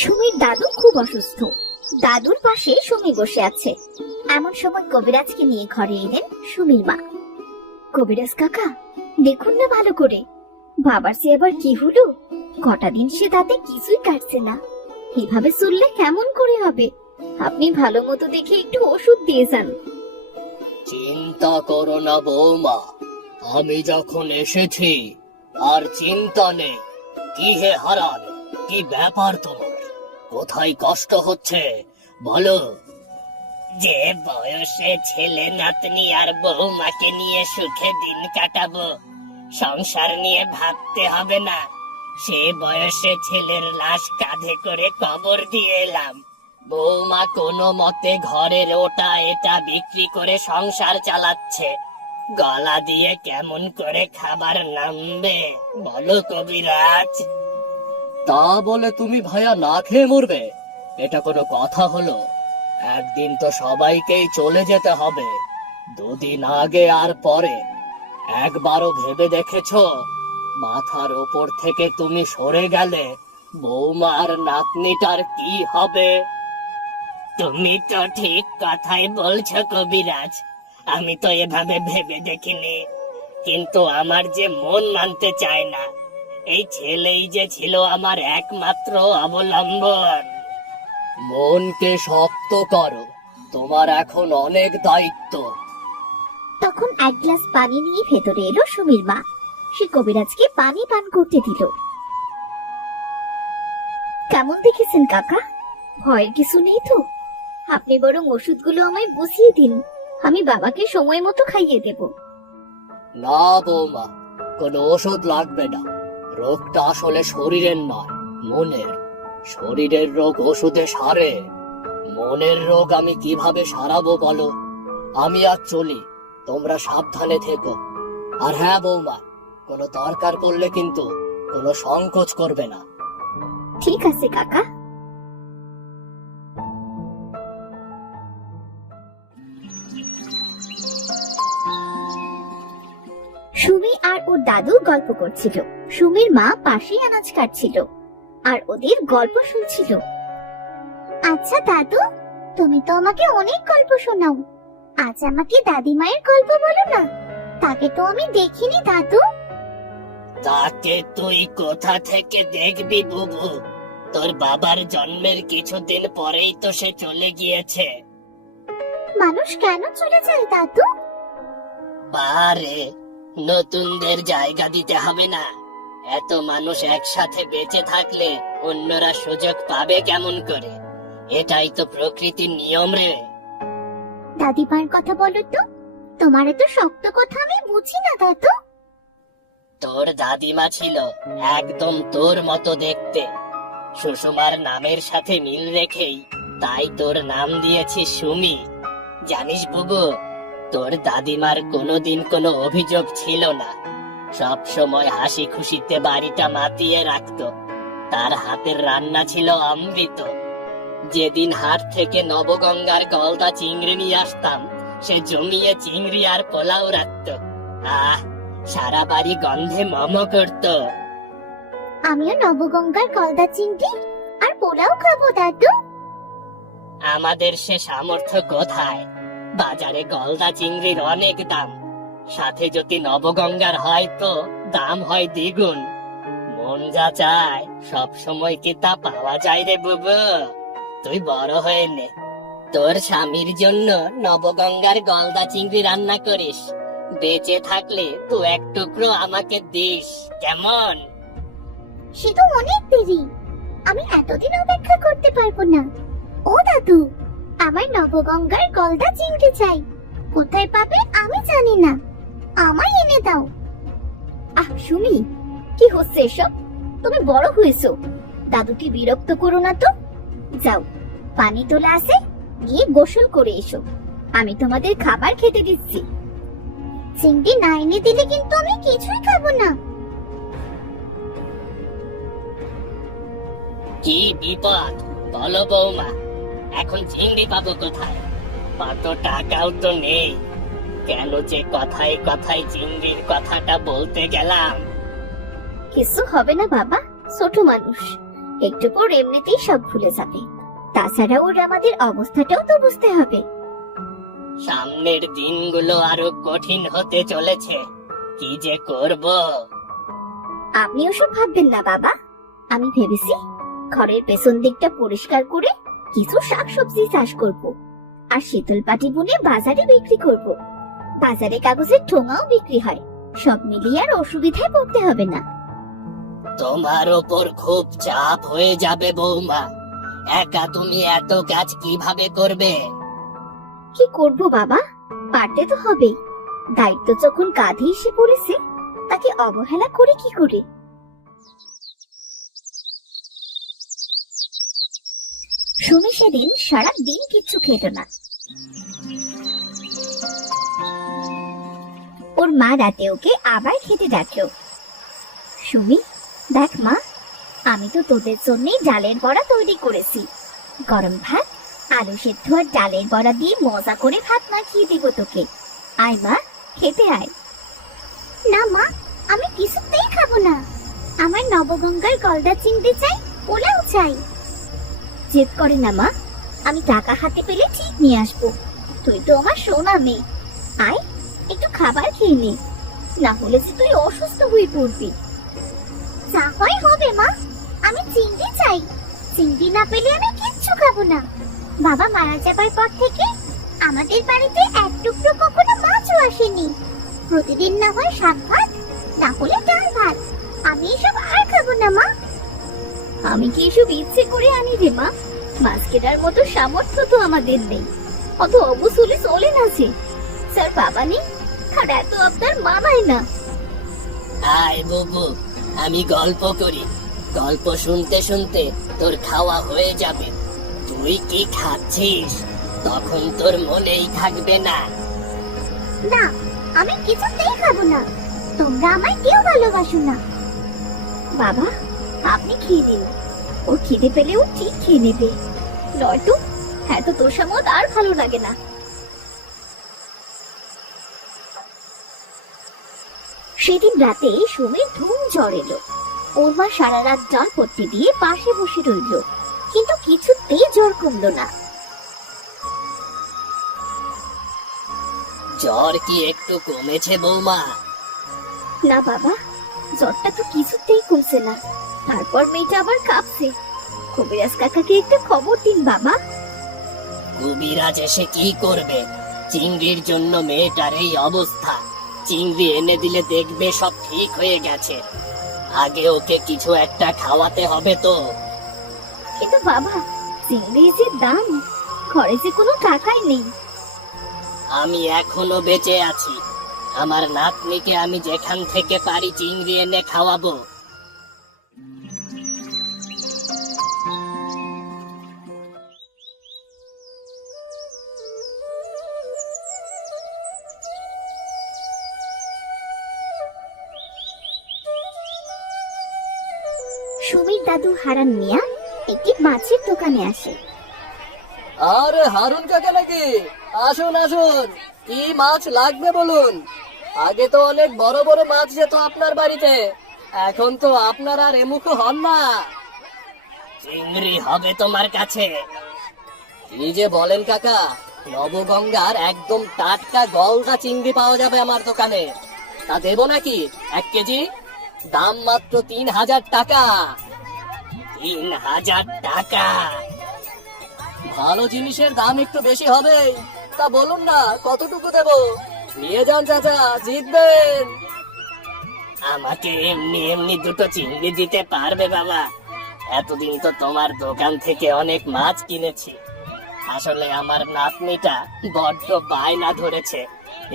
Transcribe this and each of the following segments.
সুমির দাদু খুব অসুস্থ। দাদুর পাশে সুমি বসে আছে। এমন সময় কবিরাজকে নিয়ে ঘরে এলেন সুমির মা। কবিরাজ কাকা, দেখুন না ভালো করে, বাবার সে আবার কি হলো? কটা দিন সে দাঁতে কিছুই কাটছে না। এভাবে চললে কেমন করে হবে? আপনি ভালো মতো দেখে একটু ওষুধ দিয়ে যান। চিন্তা করো না বৌমা, আমি যখন এসেছি আর চিন্তা নেই। কি হে হারান, কি ব্যাপার তোমার? কোথায় কষ্ট হচ্ছে বলো? যে বয়সে ছেলে নাতনি আর বৌমাকে নিয়ে সুখে দিন কাটাবো, সংসার নিয়ে ভাবতে হবে না, সে বয়সে ছেলের লাশ কাঁধে করে কবর দিয়ে এলাম। বৌমা কোনো মতে ঘরের ওটা এটা বিক্রি করে সংসার চালাচ্ছে। গলা দিয়ে কেমন করে খাবার নামবে বলো কবিরাজ? তা বলে তুমি ভাইয়া না খেয়ে মরবে? এটা কোনো কথা হলো? একদিন তো সবাইকেই চলে যেতে হবে, দুদিন আগে আর পরে। একবারও ভেবে দেখেছো মাথার ওপর থেকে তুমি সরে গেলে বৌমা আর নাতনিটার কি হবে? তুমি তো ঠিক কথাই বলছো কবিরাজ, আমি তো এভাবে ভেবে দেখিনি। কিন্তু আমার যে মন মানতে চায় না, এই ছেলেই যে ছিল আমার একমাত্র অবলম্বন। মনকে শক্ত করো, তোমার এখন অনেক দায়িত্ব। তখন এক গ্লাস পানি নিয়ে ভেতরে এলো সুমির মা। সে কবিরাজকে পানি পান করতে দিল। কেমন দেখেছেন কাকা? ভয়ের কিছু নেই তো? আপনি বরং ওষুধগুলো আমায় বুঝিয়ে দিন, আমি বাবাকে সময় মতো খাইয়ে দেব। না বৌমা, কোনো ওষুধ লাগবে না। রোগটা আসলে শরীরের নয়, মনের। শরীরের রোগ ওষুধে সারে, মনের রোগ আমি কিভাবে সারাবো বলো? আমি আজ চলি, তোমরা সাবধানে থেকো। আর হ্যাঁ বৌমা, কোনো দরকার পড়লে কিন্তু কোনো সংকোচ করবে না। ঠিক আছে কাকা। সুমি আর ওর দাদু গল্প করছিল। সুমির মা পাশেই আনাজ কাটছিল আর ওদের গল্প শুনছিল। আচ্ছা দাদু, তুমি তো আমাকে অনেক গল্প শোনাও, আজ আমাকে দাদিমায়ের গল্প বলো না। তাকে তো আমি দেখিনি দাদু। তাকে তুই কোথা থেকে দেখবি বুবু? তোর বাবার জন্মের কিছুদিন পরেই তো সে চলে গিয়েছে। মানুষ কেন চলে যায় দাদু? বারে, নতুনদের জায়গা দিতে হবে না? এত মানুষ একসাথে বেঁচে থাকলে অন্যরা সুযোগ পাবে কেমন করে? এটাই তো প্রকৃতির নিয়ম রে। দাদিমার কথা বলো তো, তোমার এত শক্ত কথা আমি বুঝি না দাদু। তোর দাদিমা ছিল একদম তোর মতো দেখতে। সুষমার নামের সাথে মিল রেখেই তাই তোর নাম দিয়েছি সুমি। জানিস বুবু, তোর দাদিমার কোনোদিন কোনো অভিযোগ ছিল না। সব সময় হাসি খুশিতে বাড়িটা মাতিয়ে রাখতো। তার হাতের রান্না ছিল অমৃত। যেদিন হাট থেকে নবগঙ্গার গলদা চিংড়ি নিয়ে আসতাম, সে জমিয়ে চিংড়ি আর পোলাও রাখতো। আহ, সারা বাড়ি গন্ধে মম করতো। আমিও নবগঙ্গার গলদা চিংড়ি আর পোলাও খাবো দাদু। আমাদের সে সামর্থ্য কোথায়? বাজারে গলদা চিংড়ির অনেক দাম, সাথে যদি নবগঙ্গার হয় তো দাম হয় দ্বিগুণ। মন যা চায় সব সময় কি তা পাওয়া যায় রে বুবু? তুই বড় হয়ে নে, তোর স্বামীর জন্য নবগঙ্গার গলদা চিংড়ি রান্না করিস। বেঁচে থাকলে তু এক টুকরো আমাকে দিস, কেমন? সে তো অনেক দেরি, আমি এতদিন অপেক্ষা করতে পারবো না। ও দাদু, আমার নবগঙ্গার গলদা চিংড়ি চাই। কোথায় পাবে আমি জানি না, আমায় এনে দাও। আহ সুমি, কি হচ্ছে এসব? তুমি বড় হয়েছো, দাদুকে বিরক্ত করো না তো। যাও, পানি তোলা আছে, গিয়ে গোসল করে এসো। আমি তোমাদের খাবার খেতে দিচ্ছি। চিংড়ি না এনে দিলে কিন্তু আমি কিছুই খাবো না। কি বিপদ বলো বৌমা, এখন চিংড়ি পাবো কোথায়? অত টাকাও তো নেই। কেন যে কথায় কথায় চিংড়ির কথাটা বলতে গেলাম। কিছু হবে না বাবা, ছোট মানুষ, একটু পর এমনিতেই সব ভুলে যাবে। তাছাড়া ওর আমাদের অবস্থাটাও তো বুঝতে হবে। সামনের দিনগুলো আরো কঠিন হতে চলেছে, কি যে করব। আপনি ওসব ভাববেন না বাবা, আমি ভেবেছি ঘরের পেছন দিকটা পরিষ্কার করে কিছু শাকসবজি চাষ করব, আর শীতল পাটি বুনে বাজারে বিক্রি করব। বাজারে কাগজের ঠোঙাও বিক্রি হয়, সব মিলিয়ে আর অসুবিধায় পড়তে হবে না। তোমার ওপর খুব চাপ হয়ে যাবে বৌমা, একা তুমি এত কাজ কিভাবে করবে? কি করব বাবা, পারতে তো হবেই। দায়িত্ব যখন কাঁধে এসে পড়েছে, তাকে অবহেলা করে কি করে? সুমি সেদিন সারা দিন কিচ্ছু খেত না। ওর মা রাতে ওকে আবার খেতে ডাকলো। সুমি, দেখ মা, আমি তো তোদের জন্যই ডালের বড়া তৈরি করেছি। গরম ভাত, আলু সেদ্ধ আর ডালের বড়া দিয়ে মজা করে ভাত মাখিয়ে দিব তোকে। আয় মা, খেতে আয়। না মা, আমি কিছুতেই খাবো না। আমার নবগঙ্গার গলদা চিংড়ি চাই, পোলাও চাই। জেদ করে না মা, আমি টাকা হাতে পেলে ঠিক নিয়ে আসবো। তুই তো আমার সোনা মেয়ে, আয় একটু খাবার খেয়ে নে, না হলে যে তুই অসুস্থ হয়ে পড়বি। যা হয় হবে মা, আমি চিংড়ি চাই। চিংড়ি না পেলে আমি কিচ্ছু খাবো না। বাবা মারা যাবার পর থেকে আমাদের বাড়িতে এক টুকরো কখনো মাছও আসেনি। প্রতিদিন না হয় শাক ভাত, না হলে ডাল ভাত। আমি এসব আর খাবো না মা। আমি কি এসব ইচ্ছে করে আনি রে মা? মাছ কেনার মতো সামর্থ্য তো আমাদের নেই, অত অবুঝ হলে চলে না যে। স্যার বাবা নেই, আর এত আপনার মামাই না। আয় বুবু, আমি গল্প করি, গল্প শুনতে শুনতে তোর খাওয়া হয়ে যাবে। তুই কি খাচ্ছিস তখন তোর মনেই থাকবে না। না, আমি কিছুতেই খাবো না। তোমরা আমায় কেউ ভালোবাসো না। বাবা, আপনি খেয়ে নিন, ওর খিদে পেলে ও ঠিক খেয়ে নেবে, নয়তো এত তোষামত আর ভালো লাগে না। সেদিন রাতে সুমির ধুম জ্বর এলো। ওর মা সারা রাত জ্বর পট্টি দিয়ে পাশে বসে রইল, কিন্তু কিছুতেই জ্বর কমলো না। জ্বর কি একটু কমেছে বৌমা? না বাবা, জ্বরটা তো কিছুতেই কমছে না। তারপর মেয়েটা আবার কাঁপছে। কবিরাজ কাকাকে একটা খবর দিন বাবা। কবিরাজ এসে কি করবে? চিংড়ির জন্য মেয়েটার এই অবস্থা। চিংড়ি এনে দিলে দেখবে সব ঠিক হয়ে গেছে। আগে ওকে কিছু একটা খাওয়াতে হবে তো। কিন্তু বাবা, চিংড়ির যে দাম, ঘরে যে কোনো টাকাই নেই। আমি এখনো বেঁচে আছি, আমার নাতনিকে আমি যেখান থেকে পারি চিংড়ি এনে খাওয়াবো। সুমির দাদু হারান মিয়া একটি মাছের দোকানে আসে। আরে হারুন কাকা নাকি? আসুন আসুন, কি মাছ লাগবে বলুন। আগে তো অনেক বড় বড় মাছ যেত আপনার বাড়িতে, এখন তো আপনার আর এমুখ হন না। চিংড়ি হবে তোমার কাছে? কি যে বলেন কাকা, নবগঙ্গার একদম টাটকা গলদা চিংড়ি পাওয়া যাবে আমার দোকানে। তা দেবো নাকি 1 কেজি? দাম মাত্র 3000 টাকা। 3000 টাকা? ভালো জিনিসের দাম একটু বেশি হবে, তা বলুন না কতটুকু দেব? নিয়ে যান চাচা, জিতবেন। আমাকে এমনি এমনি দুটো চিংড়ি দিতে পারবে বাবা? এতদিন তো তোমার দোকান থেকে অনেক মাছ কিনেছি। আসলে আমার নাতনিটা বড্ড বায়না ধরেছে,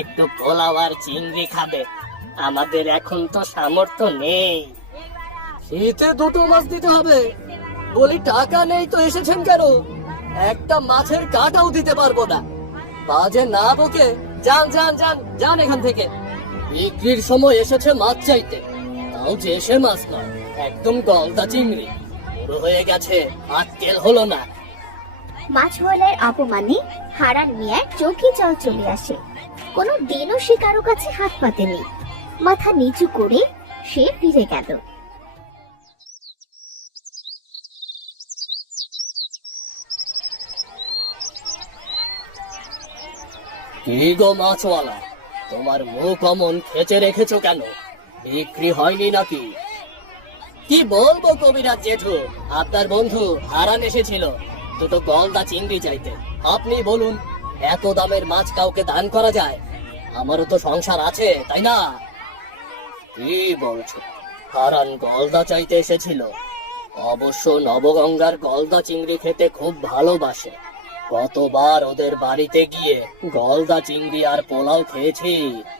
একটু পোলাও আর চিংড়ি খাবে। আমাদের এখন তো সামর্থ্য নেই। শীতে দুটো মাছ দিতে হবে বলি, টাকা নেই তো এসেছেন কেন? একটা মাছের কাঁটাও দিতে পারবো না। বাজে না বকে যান যান যান যান এখান থেকে। বিক্রির সময় এসেছে মাছ চাইতে, তাও যে সে মাছ নয়, একদম গলদা চিংড়ি। বড় হয়ে গেছে, আক্কেল হলো না। মাছওয়ালার অপমানে হারান মিয়ার চোখে জল চলে আসে। কোনো দিনও সে কারো কাছে হাত পাতেনি। মাথা নিচু করে সে ফিরে গেল। কি গো মাছওয়ালা, তোমার মুখ অমন খেচে রেখেছো কেন? বিক্রি হয়নি নাকি? কি বলবো কবিরাজ জেঠু, আপনার বন্ধু হারান এসেছিল দুটো গলদা চিংড়ি চাইতে। আপনি বলুন, এত দামের মাছ কাউকে দান করা যায়? আমারও তো সংসার আছে, তাই না? কি বলছো? হারান গলদা চাইতে এসেছিল? অবশ্য নবগঙ্গার গলদা চিংড়ি খেতে খুব ভালোবাসে। কতবার ওদের বাড়িতে গিয়ে গলদা চিংড়ি আর পোলাও খেয়েছি,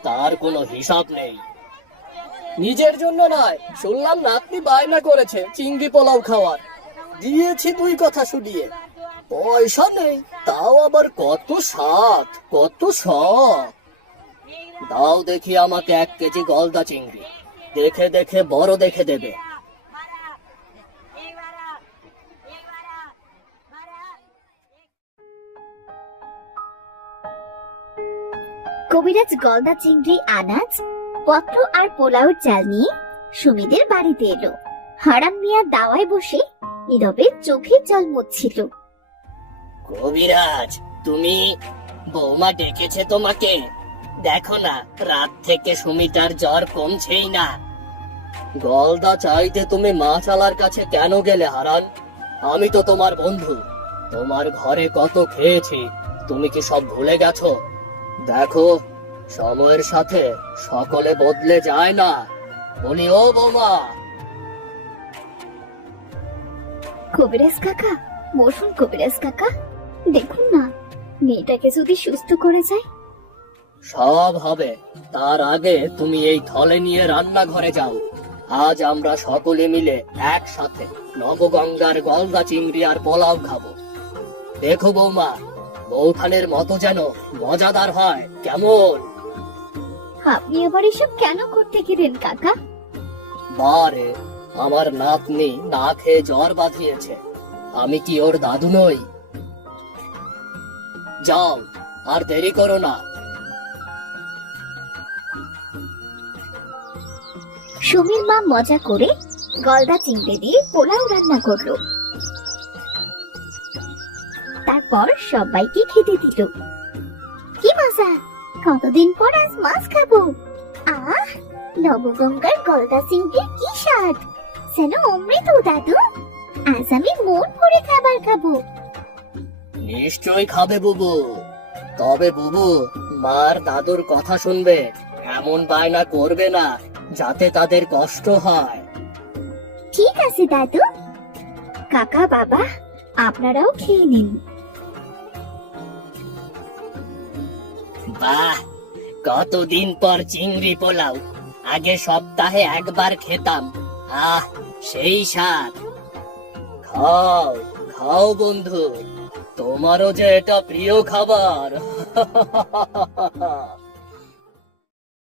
তার কোনো হিসাব নেই। নিজের জন্য নয়, শুনলাম নাতনি বায়না করেছে চিংড়ি পোলাও খাওয়ার। দিয়েছি দুই কথা শুনিয়ে। পয়সা নেই, তাও আবার কত স্বাদ, কত শখ। দাও দেখি আমাকে 1 কেজি গলদা চিংড়ি, দেখে দেখে বড় দেখে দেবে। কবিরাজ গলদা চিংড়ি, আনাজ পত্র আর পোলাওর চাল নিয়ে সুমিদের বাড়িতে এলো। হারান মিয়া দাওয়ায় বসে নীরবে চোখের জল মুছছিল। কবিরাজ, তুমি? বৌমা ডেকেছে তোমাকে। দেখো না, রাত থেকে সুমিতার জ্বর কমছেই না। গলদা চাইতে তুমি মাছালার কাছে কেন গেলে হারান? আমি তো তোমার বন্ধু, তোমার ঘরে কত খেয়েছি, তুমি কি সব ভুলে গেছো? দেখো, সময়ের সাথে সকলে বদলে যায় না। বলি ও বৌমা। কবিরাজ কাকা, বসুন কবিরাজ কাকা। দেখুন না, মেয়েটাকে যদি সুস্থ করে যায়। সব হবে, তার আগে তুমি এই থলে নিয়ে রান্নাঘরে যাও। আজ আমরা সকলে মিলে একসাথে নবগঙ্গার গলদা চিংড়ি আর পোলাও খাবো। দেখো বৌমা, বৌঠানের মতো যেন মজাদার হয়, কেমন? আপনি আবার এসব কেন করতে গেলেন কাকা? বারে, আমার নাতনি না খেয়ে জ্বর বাঁধিয়েছে, আমি কি ওর দাদু নই? যাও, আর দেরি করো না। সুমির মা মজা করে গলদা চিংড়ি দিয়ে পোলাও রান্না করলো। তারপর সবাইকে খেতে দিল। কি মজা! কতদিন পর আজ মাছ খাবো। আহ, নবগঙ্গার গলদা চিংড়ির কি স্বাদ! যেন অমৃত দাদু। আজ আমি মন ভরে খাবার খাবো। নিশ্চয়ই খাবে বুবু। তবে বুবু, মার দাদুর কথা শুনবে, এমন বায়না করবে না যাতে তাদের কষ্ট হয়। ঠিক আছে দাদু। কাকা, বাবা, আপনারাও খেয়ে নিন। বাহ, কতদিন পর চিংড়ি পোলাও। আগে সপ্তাহে একবার খেতাম। আহ, সেই স্বাদ। খাও খাও বন্ধু, তোমারও যে এটা প্রিয় খাবার।